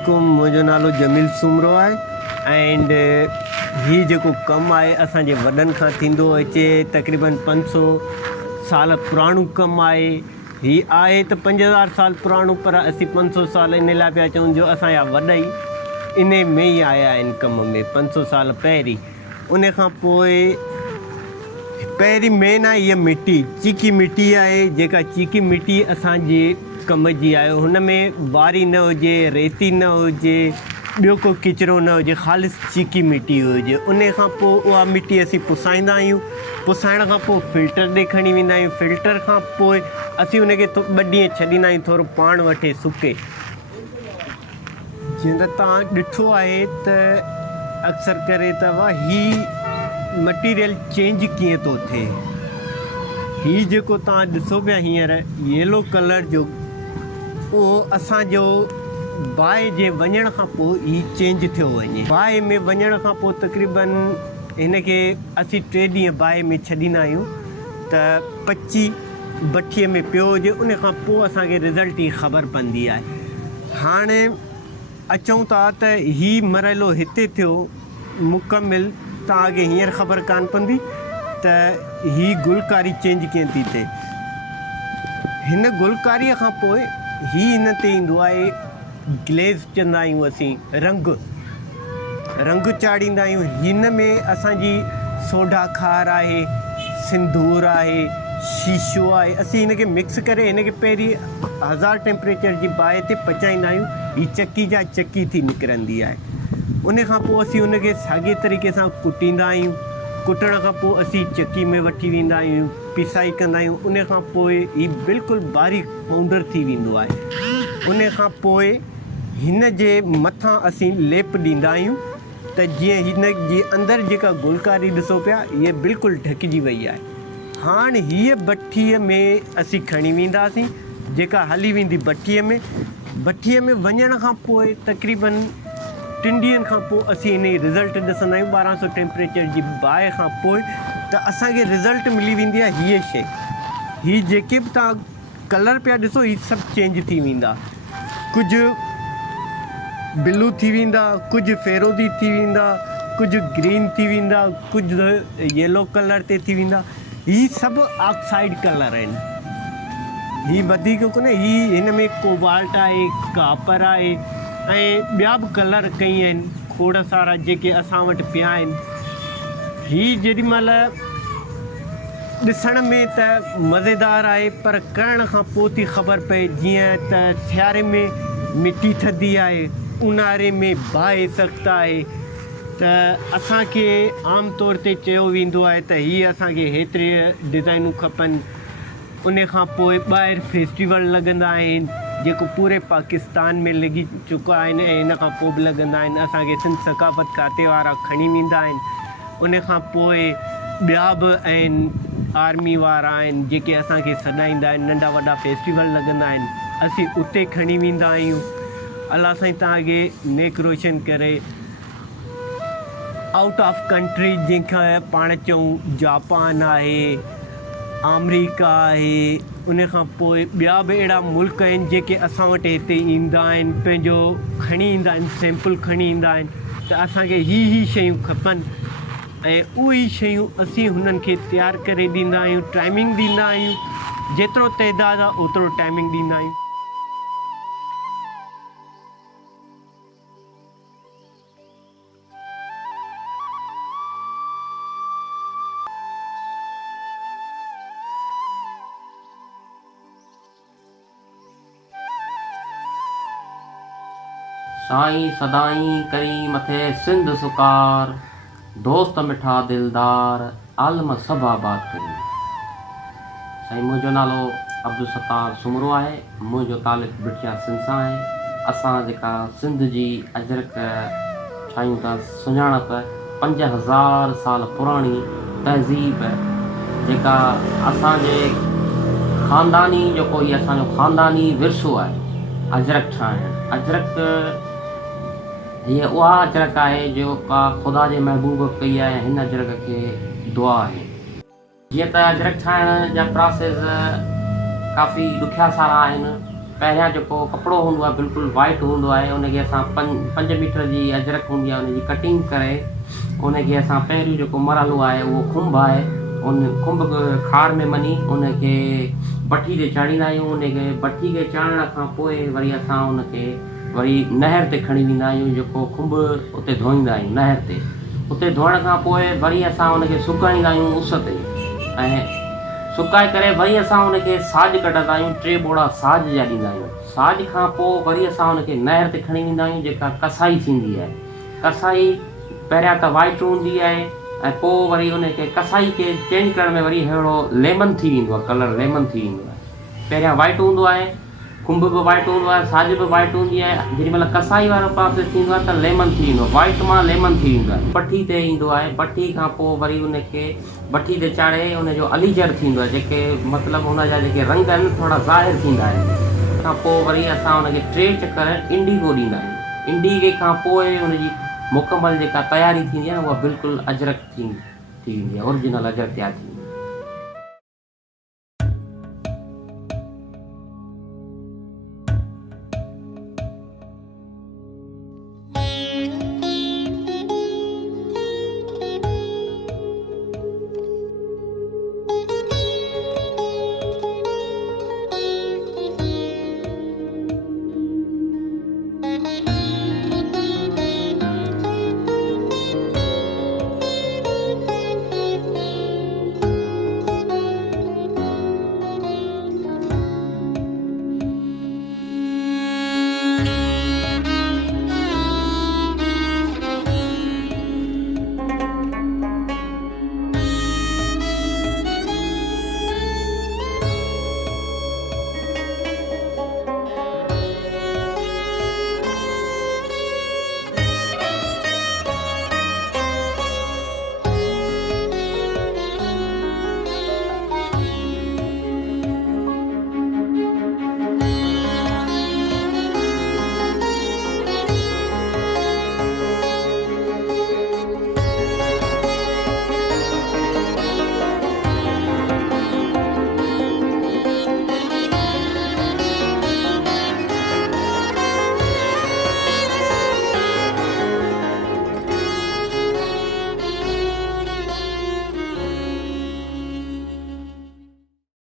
वालेकुम, मुंहिंजो नालो जमील सुमरो आहे एंड हीउ जेको कमु आहे असांजे वॾनि खां थींदो अचे तक़रीबन 500 साल पुराणो कमु आहे। हीउ आहे त 5000 साल पुराणो, पर असीं 500 साल इन लाइ पिया चऊं जो असांजा वॾा ई इन में ई आया आहिनि कम में 500 साल पहिरीं। उन खां पोइ पहिरीं मेन आहे हीअ मिटी, चीकी मिटी आहे, जेका चीकी मिटी असांजे कम जी आहे। हुन में वारी न हुजे, रेती न हुजे, ॿियो को किचिरो न हुजे, ख़ालिस चीकी मिटी हुजे। उन खां पोइ उहा मिटी असीं पुसाईंदा आहियूं। पुसाइण खां पोइ फिल्टर ॾे खणी वेंदा आहियूं। फिल्टर खां पोइ असीं उनखे 2 ॾींहं छॾींदा आहियूं, थोरो पाण वठे सुके। जीअं त तव्हां ॾिठो आहे त अक्सर करे त ही मटीरियल चेंज कीअं थो थिए। हीउ जेको तव्हां ॾिसो पिया हींअर येलो कलर जो, उहो असांजो बाहि जे वञण खां पोइ हीउ चेंज थियो वञे। बाहि में वञण खां पोइ तक़रीबन हिनखे असीं 3 ॾींहं बाहि में छॾींदा आहियूं त पची भठीअ में पियो हुजे। उन खां पोइ असांखे रिज़ल्ट जी ख़बर पवंदी आहे। हाणे अचूं था त हीउ मरहलो हिते थियो मुकमिल, तव्हांखे हींअर ख़बर कान पवंदी त हीअ गुलकारी चेंज कीअं थी थिए। हिन गुलकारीअ खां पोइ हिन ते ईंदो आहे ग्लेज़, चवंदा आहियूं असीं, रंग चाढ़ींदा आहियूं। हिन में असांजी सोडा खार आहे, सिंदूर आहे, शीशो आहे। असीं हिनखे मिक्स करे हिनखे पहिरीं 1000 टेम्परेचर जी बाहि ते पचाईंदा आहियूं। हीअ चकी जा चकी थी निकिरंदी आहे। उन खां पोइ असीं हुनखे साॻिए तरीक़े सां कुटींदा आहियूं। कुटण खां पोइ असीं चकी में वठी वेंदा आहियूं, पिसाई कंदा आहियूं। उन खां पोइ हीउ बिल्कुलु बारीक पाउडर थी वेंदो आहे। उन खां पोइ हिन जे मथां असीं लेप ॾींदा आहियूं त जीअं हिन जे अंदरि जेका गुलकारी ॾिसो पिया हीअ बिल्कुलु ढकिजी वई आहे। हाणे हीअ भठीअ में असीं खणी वेंदासीं, जेका हली वेंदी भठीअ में। भठीअ में वञण खां पोइ तक़रीबन 3 ॾींहंनि खां पोइ असीं हिन जी रिज़ल्ट ॾिसंदा आहियूं। 1200 टेम्परेचर जी बाहि खां पोइ त असांखे रिज़ल्ट मिली वेंदी आहे हीअ शइ। हीअ जेके बि तव्हां कलर पिया ॾिसो हीअ सभु चेंज थी वेंदा। कुझु ब्लू थी वेंदा, कुझु फेरोज़ी थी वेंदा, कुझु ग्रीन थी वेंदा, कुझु येलो कलर ते थी वेंदा। हीअ सभु ऑक्साइड कलर आहिनि। हीअ वधीक कोन्हे, हीअ हिन में कोबाल्ट आहे, कापर आहे ऐं ॿिया बि कलर कई आहिनि खोड़ सारा जेके असां वटि पिया आहिनि। हीअ जेॾीमहिल ॾिसण में त मज़ेदार आहे, पर करण खां पोइ थी ख़बर पए। जीअं त सियारे में मिटी थधी आहे, ऊन्हारे में बाहि सख़्तु आहे, त असांखे आम तौर ते चयो वेंदो आहे त हीअ असांखे हेतिरे डिज़ाइनूं खपनि। उन खां पोइ ॿाहिरि फेस्टिवल लॻंदा आहिनि जेको पूरे पाकिस्तान में लॻी चुका आहिनि ऐं हिन खां पोइ बि लॻंदा आहिनि। असांखे सिंध सकाफ़त खाते वारा खणी वेंदा आहिनि। उन खां पोइ ॿिया बि आहिनि, आर्मी वारा आहिनि जेके असांखे सॾाईंदा आहिनि। नंढा वॾा फेस्टिवल लॻंदा आहिनि, असीं उते खणी वेंदा आहियूं। अलाह साईं तव्हांखे नेक रोशन करे। आउट ऑफ कंट्री जंहिंखां पाण चऊं जापान आहे, अमेरिका आहे, उन खां पोइ ॿिया बि अहिड़ा मुल्क आहिनि जेके असां वटि हिते ईंदा आहिनि, पंहिंजो खणी ईंदा आहिनि, सैंपल खणी ईंदा आहिनि त असांखे ही शयूं खपनि ऐं उहे शयूं असीं हुननि खे तयारु करे ॾींदा आहियूं। टाइमिंग ॾींदा आहियूं, जेतिरो तइदाद आहे ओतिरो टाइमिंग ॾींदा आहियूं। साईं सदाईं करी मथे सिंध सुकार, दोस्त मिठा दिलदार, आलम सभु आबाद करी। साईं मुंहिंजो नालो अब्दुल सत्तार सुमरो आहे। मुंहिंजो तालुक़ु बिटिया सिंध सां आहे। असां जेका सिंध जी अजरक ठाहियूं था, सुञाणप 5000 साल पुराणी तहज़ीब जेका असांजे ख़ानदानी जेको इहो असांजो ख़ानदानी विरसो आहे अजरक ठाहिणु। अजरक हीअ उहा अजरक आहे जेका ख़ुदा जे महबूब कई आहे। हिन अजरक खे दुआ आहे। जीअं त अजरक ठाहिण जा प्रोसेस काफ़ी ॾुखिया सारा आहिनि। पहिरियां जेको कपिड़ो हूंदो आहे बिल्कुलु वाइट हूंदो आहे, उनखे असां 5 मीटर जी अजरक हूंदी आहे, उनजी कटिंग करे उनखे असां पहिरियों जेको मरहलो आहे उहो खुंभ आहे, उन खुंभ खार में मञी उनखे भठी ते चाढ़ींदा आहियूं। उनखे भठी खे चाढ़ण खां पोइ वरी असां उनखे वरी नहर ते खणी वेंदा आहियूं, जेको खुंभ उते धोईंदा आहियूं नहर ते। उते धोइण खां पोइ वरी असां उनखे सुकाईंदा आहियूं उस ते, ऐं सुकाए करे वरी असां उनखे साॼ कढंदा आहियूं, 3 बोड़ा साॼ जा ॾींदा आहियूं। साॼ खां पोइ वरी असां उनखे नहर ते खणी वेंदा आहियूं, जेका कसाई थींदी आहे। कसाई पहिरियां त वाइट हूंदी आहे, ऐं पोइ वरी उनखे कसाई खे चेंज करण में वरी अहिड़ो लेमन थी वेंदो आहे, कलर लेमन थी वेंदो आहे। पहिरियां वाइट हूंदो आहे, खुंभ बि वाइट हूंदो आहे, साॼ बि वाइट हूंदी आहे। जेॾी महिल कसाई वारो पासे थींदो आहे त लेमन थी वेंदो आहे, वाइट मां लेमन थी वेंदो आहे। भठी ते ईंदो आहे, भठी खां पोइ वरी उनखे भठी ते चाढ़े उनजो अलीजर थींदो आहे, जेके मतिलबु हुनजा जेके रंग आहिनि थोरा ज़ाहिर थींदा आहिनि। खां पोइ वरी असां उनखे 3 चकर इंडिगो ॾींदा आहियूं। इंडिगे खां पोइ उनजी मुकमल जेका तयारी थींदी आहे न उहा बिल्कुलु अजरक थी वेंदी आहे, ओरिजिनल अजरक तयारु थींदी आहे।